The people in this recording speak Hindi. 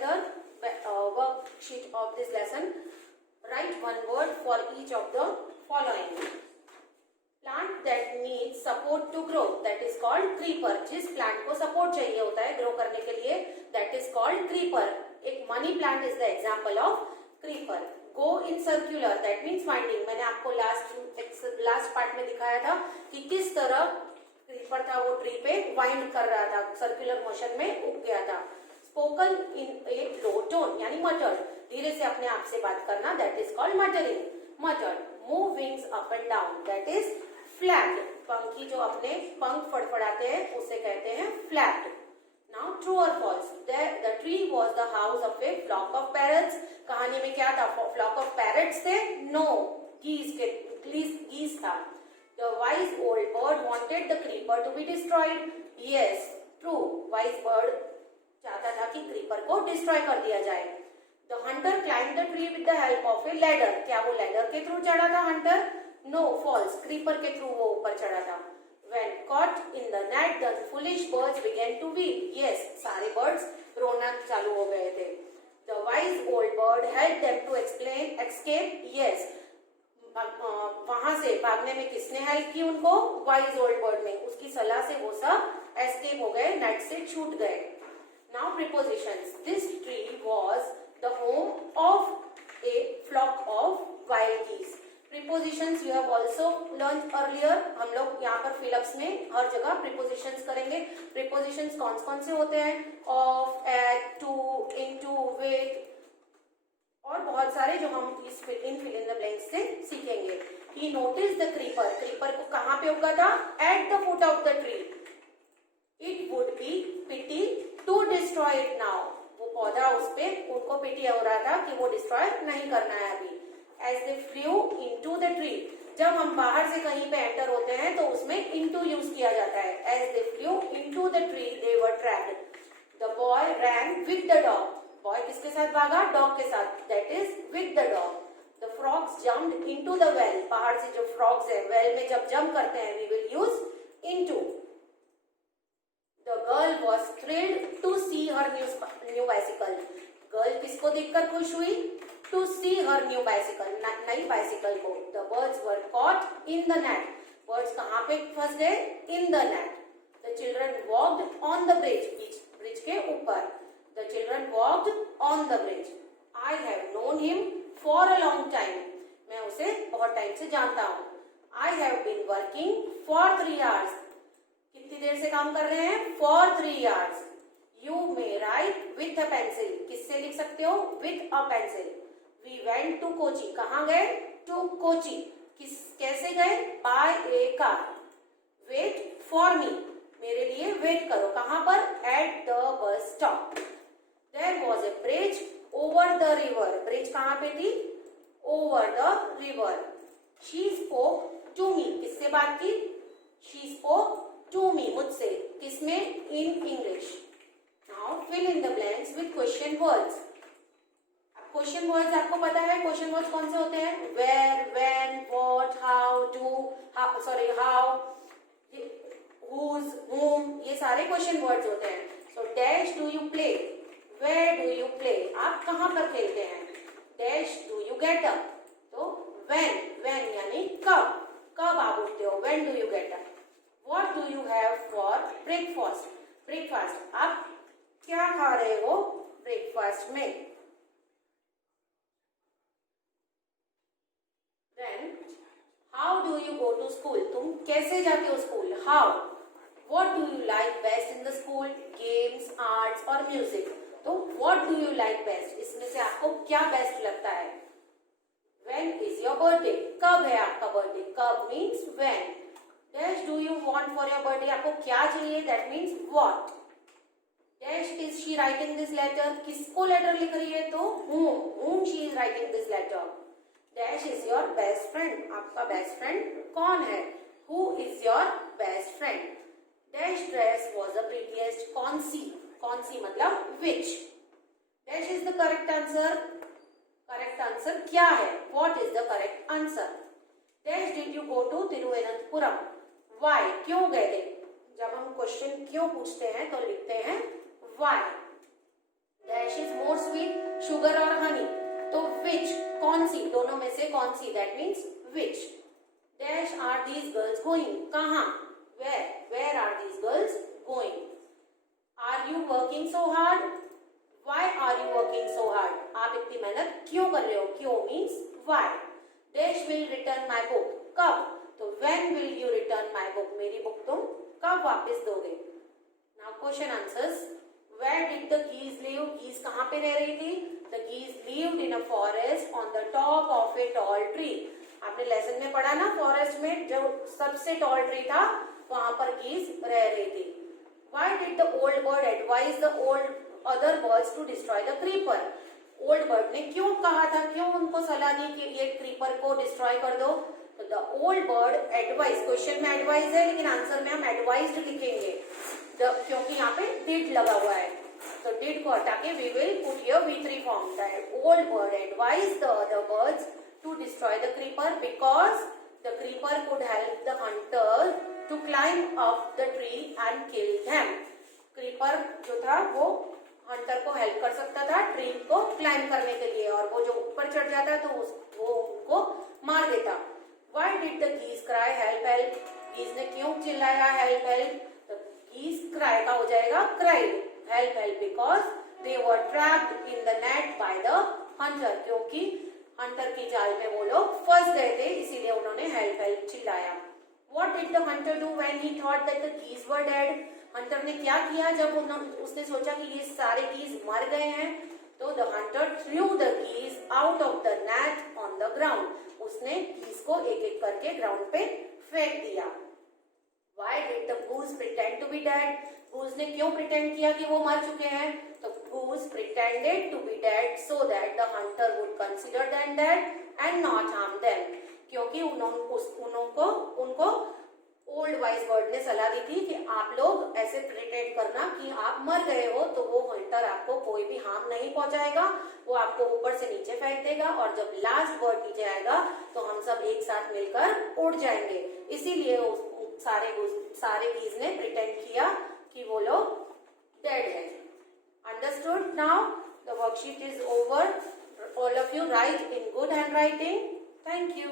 the worksheet of this lesson. Write one word for each of the following. Plant that needs support to grow, that is called creeper. जिस प्लांट को सपोर्ट चाहिए होता है ग्रो करने के लिए, that is called creeper. एक money plant is the example of creeper. Go in circular, that means winding. मैंने आपको लास्ट पार्ट में दिखाया था कि किस तरह क्रीपर था वो ट्री पे वाइंड कर रहा था, सर्कुलर मोशन में उग गया था. Spoken in A low tone यानी मटर्ड, धीरे से अपने आप से बात करना, that is called muttering. Muttered. Move wings up and down, that is flapped. पंखी जो अपने पंख फड़फड़ाते हैं उसे कहते हैं फ्लैप्ड. नाउ ट्रू और false. The tree was the house of a flock of parrots. कहानी में क्या था? फ्लॉक ऑफ पैरट्स थे? नो, गीस था. The wise old bird wanted the creeper to be destroyed. Yes, true. Wise bird चाहता था कि क्रीपर को डिस्ट्रॉय कर दिया जाए. The hunter climbed the tree with the help of a ladder. क्या वो लैडर के थ्रू चढ़ा था हंटर? No, false. क्रीपर के थ्रू वो ऊपर चढ़ा था. When caught in the net, the foolish birds began to weep. Yes, सारे birds रोना चालू हो गए थे. The wise old bird helped them to escape. Yes. वहां से भागने में किसने हेल्प की उनको? वाइज ओल्ड बर्ड ने. उसकी सलाह से वो सब एस्केप हो गए, नेट से छूट गए. Now prepositions. This tree was the home of a flock of wild geese. Prepositions you have also learn earlier. हम लोग यहाँ पर फिलअप्स में हर जगह प्रीपोजिशंस करेंगे. प्रीपोजिशंस कौन कौन से होते हैं? Of, at, to, into, with और बहुत सारे जो हम इस फिल इन द ब्लैंक्स से सीखेंगे. He notice the creeper. Creeper को कहाँ पे उगा था? At the foot of the tree. It would be pity to destroy it now. वो पौधा उस पे उनको पिटी हो रहा था कि वो डिस्ट्रॉय नहीं करना है अभी. As they flew into the tree. जब हम बाहर से कहीं पे एंटर होते हैं तो उसमें इनटू यूज किया जाता है. As they flew into the tree they were trapped. The boy ran with the dog. Boy किसके साथ भागा? डॉग के साथ, that is with the dog. The frogs jumped into the well. बाहर से जो फ्रॉग्स है वेल में जब जंप करते हैं we will use into. The girl was thrilled to see her new bicycle. Girl किसको देखकर खुश हुई? To see her new bicycle, नई बाइसिकल को. The birds were caught in the net. Birds कहाँ पे फंस गए? In the net. The children walked on the bridge. Bridge के ऊपर. The children walked on the bridge. I have known him for a long time. मैं उसे बहुत टाइम से जानता हूँ. I have been working for 3 hours. कितनी देर से काम कर रहे हैं? For 3 hours. You may write with a pencil. किससे लिख सकते हो? With a pencil. We went to Kochi. कहाँ गए? To Kochi. कैसे गए? By a car. Wait for me. मेरे लिए वेट करो. कहाँ पर? At the bus stop. There was a bridge over the river. Bridge कहाँ पे थी? Over the river. She spoke to me. किससे बात की? She spoke to me. मुझसे. किसमें? In English. Now fill in the blanks with question words. अब question words आपको पता है question words कौन से होते हैं? Where, when, what, how, do, how, whose, whom, ये सारे question words होते हैं. So dash do you play? Where do you play? आप कहाँ पर खेलते हैं? Dash do you get up? तो when यानी कब आप उठते हो? When do you get up? What do you have for breakfast? Breakfast आप क्या खा रहे हो breakfast में? Then how do you go to school? तुम कैसे जाते हो school? How? What do you like best in the school? Games, arts or music? तो what do you like best? इसमें से आपको क्या बेस्ट लगता है? When is your birthday? कब है आपका बर्थडे? कब means when. Dash do you want for your birthday? आपको क्या चाहिए? That means what. Dash is she writing this letter? किसको लेटर लिख रही है? तो whom she is writing this letter. Dash is your best friend. आपका बेस्ट फ्रेंड कौन है? Who is your best friend? Dash dress was the prettiest. कौन सी मतलब which. Dash is the correct answer. Correct answer क्या है? What is the correct answer? Dash did you go to Thiruvananthapuram? Why? क्यों गए थे? जब हम क्वेश्चन क्यों पूछते हैं तो लिखते हैं why. Dash is more दोनों में से कौन सी, that means which. Dash are these girls going, कहाँ, where are these girls going. Are you working so hard, why are you working so hard, आप इतनी मेहनत क्यों कर रहे हो, क्यों means why. Dash will return my book, कब, तो when will you return my book, मेरी बुक तुम कब वापस दोगे. Now question answers. Where did the geese live? Geese कहाँ पे रह रही थी? The geese lived in a forest on the top of a tall tree. आपने लेसन में पढ़ा ना, फॉरेस्ट में जो सबसे टॉल ट्री था वहां पर geese रह रही थी. Why did the old bird advise the other birds to destroy the creeper? Old bird ने क्यों कहा था, क्यों उनको सलाह दी कि ये क्रीपर को डिस्ट्रॉय कर दो. तो the old bird advise, question में एडवाइज है लेकिन आंसर में हम एडवाइज्ड लिखेंगे क्योंकि यहाँ पे डिड लगा हुआ है. तो डिड को हटा के we will put here V3 form. The old bird advise the other birds to destroy the creeper because the creeper could help the hunter to climb up the tree and kill them. Creeper जो था वो हंटर को हेल्प कर सकता था ट्री को क्लाइंब करने के लिए, और वो जो ऊपर चढ़ जाता तो वो उनको मार देता. Why did the geese cry help help? geese ने क्यों चिल्लाया help help? तो geese cry का हो जाएगा cried help help because they were trapped in the net by the hunter. क्योंकि हंटर की जाल में वो लोग फंस गए थे, इसीलिए उन्होंने help help चिल्लाया. What did the hunter do when he thought that the geese were dead? Hunter ने क्या किया जब उसने सोचा कि ये सारे geese मर गए हैं. तो the hunter threw the geese out of the net on the ground. उसने geese को एक एक करके ग्राउंड पे फेंक दिया. Why did the goose pretend to be dead? goose ने क्यों pretend किया कि वो मर चुके हैं? तो goose pretended to be dead so that the hunter would consider them dead and not harm them. क्योंकि उनको ओल्ड वाइज बर्ड ने सलाह दी थी कि आप लोग ऐसे प्रिटेंड करना कि आप मर गए हो, तो वो हंटर आपको कोई भी हार्म नहीं पहुंचाएगा, वो आपको ऊपर से नीचे फेंक देगा और जब लास्ट बर्ड नीचे आएगा तो हम सब एक साथ मिलकर उड़ जाएंगे. इसीलिए सारे गीज ने प्रिटेंड किया कि वो लोग डेड है. Understood? Now the worksheet is over. All of you right in good hand writing. Thank you.